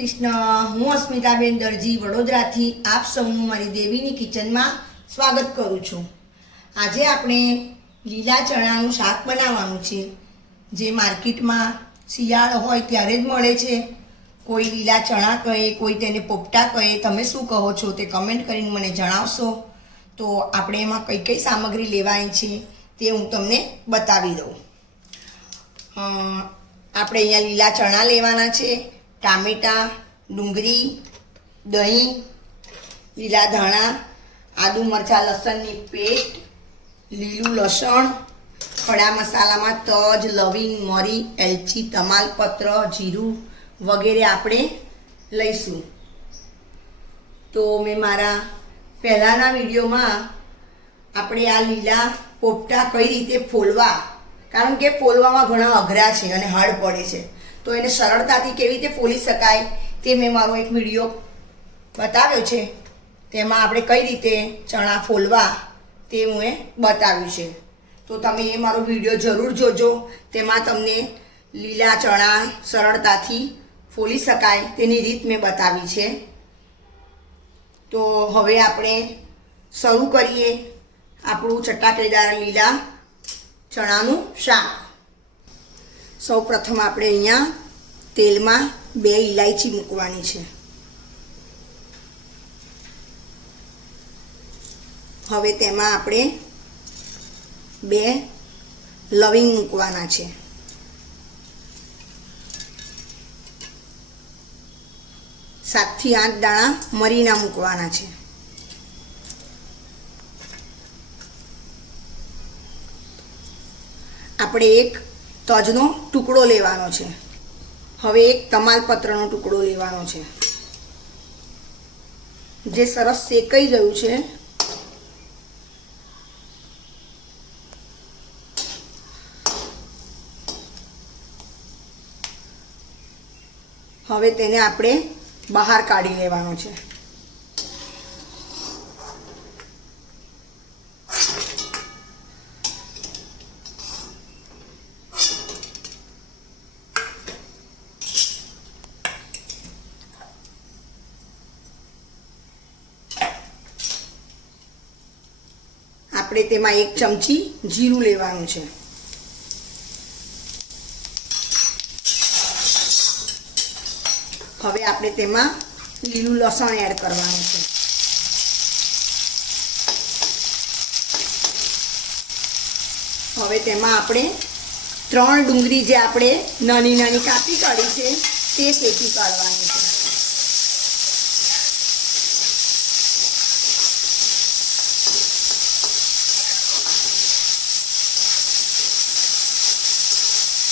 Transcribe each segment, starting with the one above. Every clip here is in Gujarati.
કૃષ્ણ। હું અસ્મિતાબેન દરજી વડોદરાથી આપ સૌનું મારી દેવીની કિચનમાં સ્વાગત કરું છું। આજે આપણે લીલા ચણાનું શાક બનાવવાનું છે, જે માર્કેટમાં શિયાળો હોય ત્યારે જ મળે છે। કોઈ લીલા ચણા કહે, કોઈ તેને પોપટા કહે, તમે શું કહો છો તે કમેન્ટ કરીને મને જણાવશો। તો આપણે એમાં કઈ કઈ સામગ્રી લેવાની છે તે હું તમને બતાવી દઉં। આપણે અહીંયા લીલા ચણા લેવાના છે, ટામેટાં, ડુંગળી, દહીં, લીલા ધાણા, આદુ મરચાં લસણની પેસ્ટ, લીલું લસણ, ખડા મસાલામાં તજ, લવિંગ, મરી, એલચી, તમાલપત્ર, જીરું વગેરે આપણે લઈશું। તો મેં મારા પહેલાંના વિડીયોમાં આપણે આ લીલા પોપટા કઈ રીતે ફોલવા, કારણ કે ફોલવામાં ઘણા અઘરા છે અને હાર્ડ પડે છે, તો એને સરળતાથી કેવી રીતે ફોલી શકાય તે મેં મારો એક વિડીયો બતાવ્યો છે। તેમાં આપણે કઈ રીતે ચણા ફોલવા તે હું બતાવ્યું છે, તો તમે એ મારો વિડીયો જરૂર જોજો। તેમાં તમને લીલા ચણા સરળતાથી ફોલી શકાય તેની રીત મેં બતાવી છે। તો હવે આપણે શરૂ કરીએ આપણું ચટાકેદાર લીલા ચણાનું શાક। સૌ પ્રથમ આપણે અહીંયા તેલમાં 2 ઇલાયચી મૂકવાની છે। હવે તેમાં આપણે 2 લવિંગ મૂકવાના છે। 7 થી 8 દાણા મરીના મૂકવાના છે। આપણે એક તજનો ટુકડો લેવાનો છે। હવે એક તમાલપત્રનો ટુકડો લેવાનો છે, જે સરસ શેકાઈ ગયું છે। હવે તેને આપણે બહાર કાઢી લેવાનો છે। આપણે તેમાં 1 ચમચી જીરું લેવાનું છે। હવે આપણે તેમાં લીલું લસણ એડ કરવાનું છે। હવે તેમાં આપણે 3 ડુંગળી જે આપણે નાની નાની કાપી કાઢી છે તે શેકી કાઢવાની છે।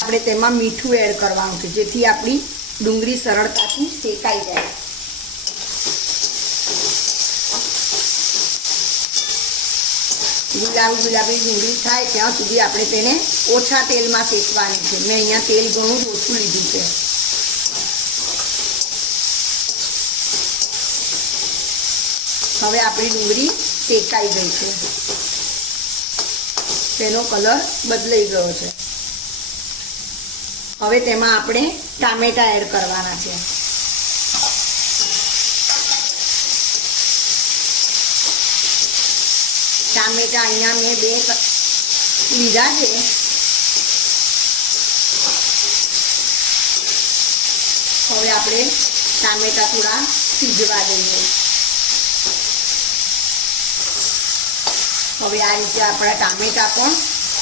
આપણે તેમાં મીઠું એડ કરવાનું છે, જેથી આપણી ડુંગળી સરળતાથી શેકાઈ જાય। ગુલાબી ડુંગળી થાય ત્યાં સુધી આપણે તેને ઓછા તેલમાં શેકવાની છે। મેં અહીંયા તેલ ઘણું જ ઓછું લીધું છે। હવે આપણી ડુંગળી શેકાઈ ગઈ છે, તેનો કલર બદલાઈ ગયો છે। હવે તેમાં આપણે ટામેટાં એડ કરવાના છે। ટામેટાં અહીંયા મેં 2 લીધા છે। હવે આપણે ટામેટાં થોડા સિજવા દઈએ। હવે આ રીતે આપણા ટામેટાં પણ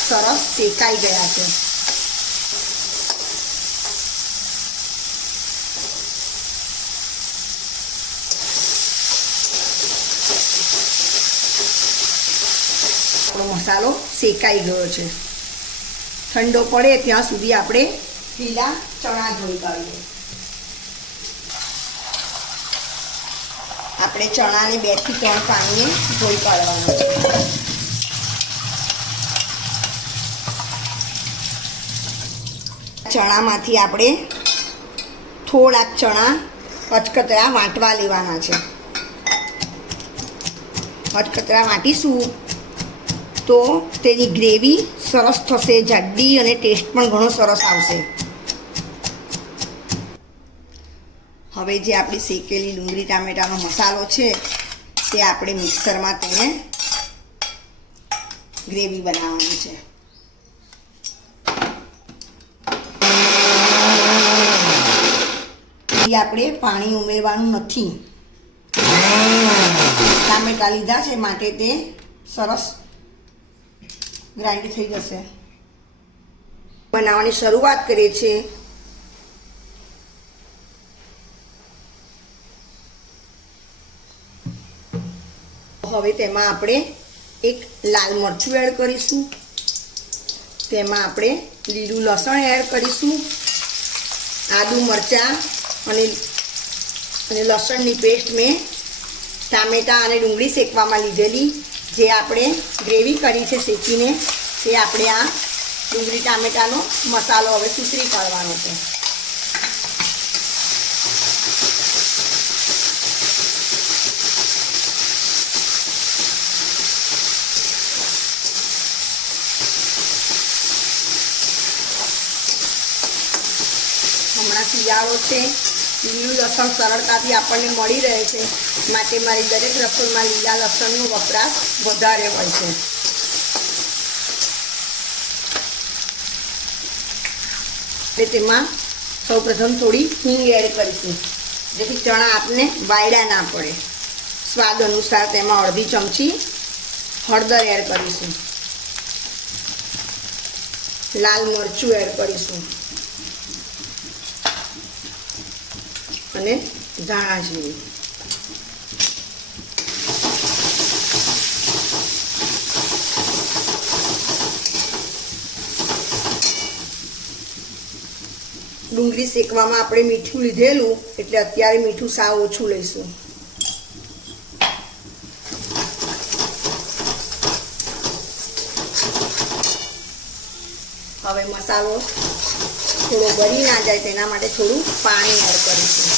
સરસ શેકાઈ ગયા છે। મસાલો શેકાઈ ગયો છે। ઠંડો પડે ત્યાં સુધી આપણે લીલા ચણા ધોઈ કાઢીએ। આપણે ચણાને 2 થી 3 પાણીએ ધોઈ કાઢવાના છે। ચણામાંથી આપણે થોડાક ચણા કચકતરા વાટવા લેવાના છે। કચકતરા વાટીશું તો તેની ગ્રેવી સરસ થશે, જાડી, અને ટેસ્ટ પણ ઘણો સરસ આવશે। હવે જે આપણી શેકેલી ડુંગળી ટામેટાનો મસાલો છે તે આપણે મિક્સરમાં તેને ગ્રેવી બનાવવાની છે. આપણે પાણી ઉમેરવાનું નથી. ટામેટા લીધા છે માટે તે સરસ ગ્રાઇન્ડ થઈ જશે. બનાવવાની શરૂઆત કરીએ છીએ. હવે તેમાં આપણે એક લાલ મરચું એડ કરીશું. તેમાં આપણે લીલું લસણ એડ કરીશું. આદુ મરચાં અને લસણની પેસ્ટ મેં ટામેટાં અને ડુંગળી શેકવામાં લીધેલી, જે આપણે ગ્રેવી કરી છે શેકીને, તે આપણે આ ડુંગળી ટામેટાનો મસાલો હવે સુસરી કાઢવાનો છે. હમણાં શિયાળો છે, લીલું લસણ સરળતાથી આપણને મળી રહે છે, માટે મારી દરેક રસોઈમાં લીલા લસણનો વપરાશ વધારે હોય છે. એટલે તેમાં સૌપ્રથમ થોડી હિંગ એડ કરીશું, જેથી ચણા આપને વાયડા ના પડે. સ્વાદ અનુસાર તેમાં અડધી ચમચી હળદર એડ કરીશું. લાલ મરચું એડ કરીશું અને ધાણા જીરું. ડુંગળી શેકવામાં આપણે મીઠું લીધેલું, એટલે અત્યારે મીઠું સાવ ઓછું લઈશું. હવે મસાલો થોડો બળી ના જાય તેના માટે થોડું પાણી એડ કરીશું.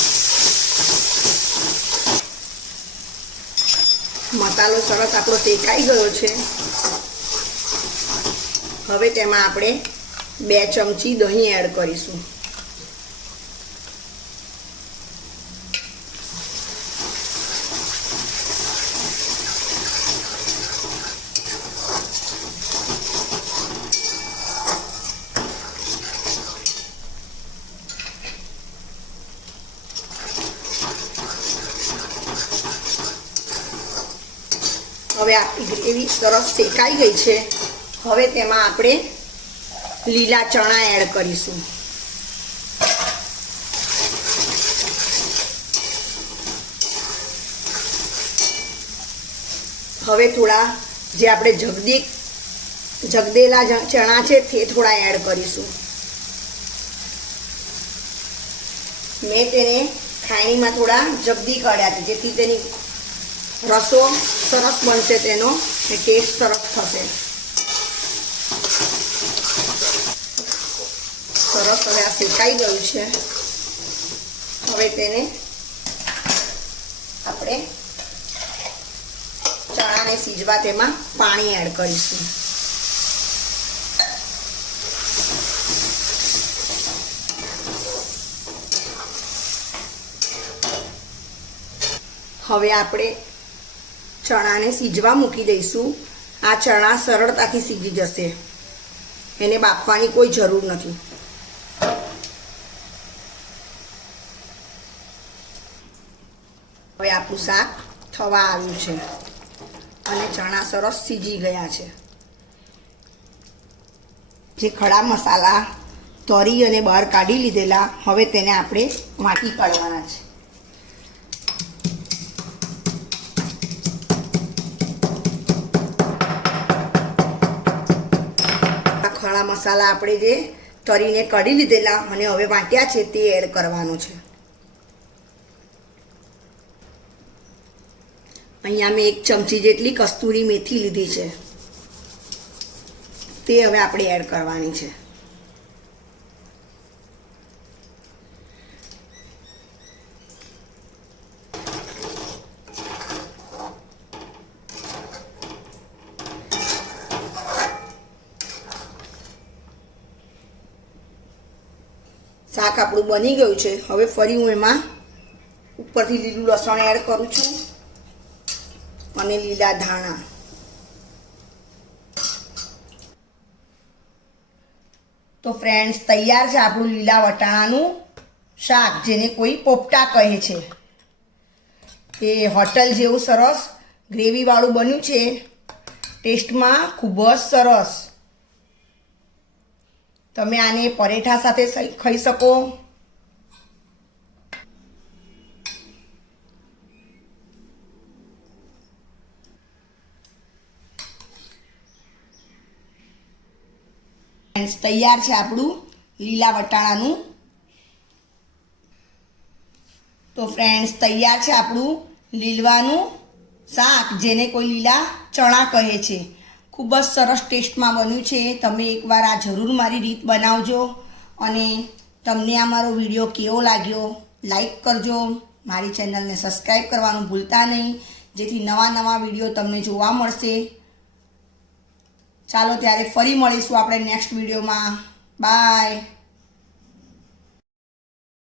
મસાલો સરસ આપણો શેકાઈ ગયો છે. હવે તેમાં આપણે 2 ચમચી દહીં એડ કરીશું. હવે આપણી ગ્રેવી સરસ શેકાઈ ગઈ છે. હવે તેમાં આપણે લીલા ચણા એડ કરીશું. હવે થોડા જે આપણે જગદેલા ચણા છે તે થોડા એડ કરીશું. મેં તેને ખાયણીમાં થોડા જગદી કાઢ્યા છે, જેથી તેની રસો સરસ બનશે, તેનો ટેસ્ટ સરસ થશે. સરસ હવે આ શેકાઈ ગયું છે. હવે તેને આપણે ચણાને સીજવા તેમાં પાણી એડ કરીશું. હવે આપણે ચણાને સીજવા મૂકી દઈશું. આ ચણા સરળતાથી સીજી જશે, એને બાફવાની કોઈ જરૂર નથી. હવે આપણું શાક થવા આવ્યું છે અને ચણા સરસ સીજી ગયા છે. જે ખડા મસાલા તરી અને બહાર કાઢી લીધેલા, હવે તેને આપણે વાટી કાઢવાના છે. ખડા મસાલા આપણે જે તરીને કાઢી લીધેલા અને હવે વાટ્યા છે તે એડ કરવાનો છે. અહીંયા મેં 1 ચમચી જેટલી કસ્તુરી મેથી લીધી છે, તે હવે આપણે એડ કરવાની છે. શાક આપણું બની ગયું છે. હવે ફરી હું એમાં ઉપરથી લીલું લસણ એડ કરું છું અને લીલા ધાણા. તો ફ્રેન્ડ્સ, તૈયાર છે આપણું લીલા વટાણાનું શાક, જેને કોઈ પોપટા કહે છે. એ હોટલ જેવું સરસ ગ્રેવીવાળું બન્યું છે. ટેસ્ટમાં ખૂબ જ સરસ. તમે આને પરેઠા સાથે ખાઈ શકો. તૈયાર છે આપણું લીલા વટાણાનું. તો ફ્રેન્ડ્સ, તૈયાર છે આપણું લીલવાનું શાક, જેને કોઈ લીલા ચણા કહે છે. ખૂબ જ સરસ ટેસ્ટમાં બન્યું છે. તમે એકવાર આ જરૂર મારી રીત બનાવજો. અને તમને આ મારો વિડીયો કેવો લાગ્યો લાઈક કરજો. મારી ચેનલને સબસ્ક્રાઈબ કરવાનું ભૂલતા નહીં, જેથી નવા નવા વિડીયો તમને જોવા મળશે. ચાલો ત્યારે ફરી મળીશું આપણે નેક્સ્ટ વિડીયોમાં. બાય.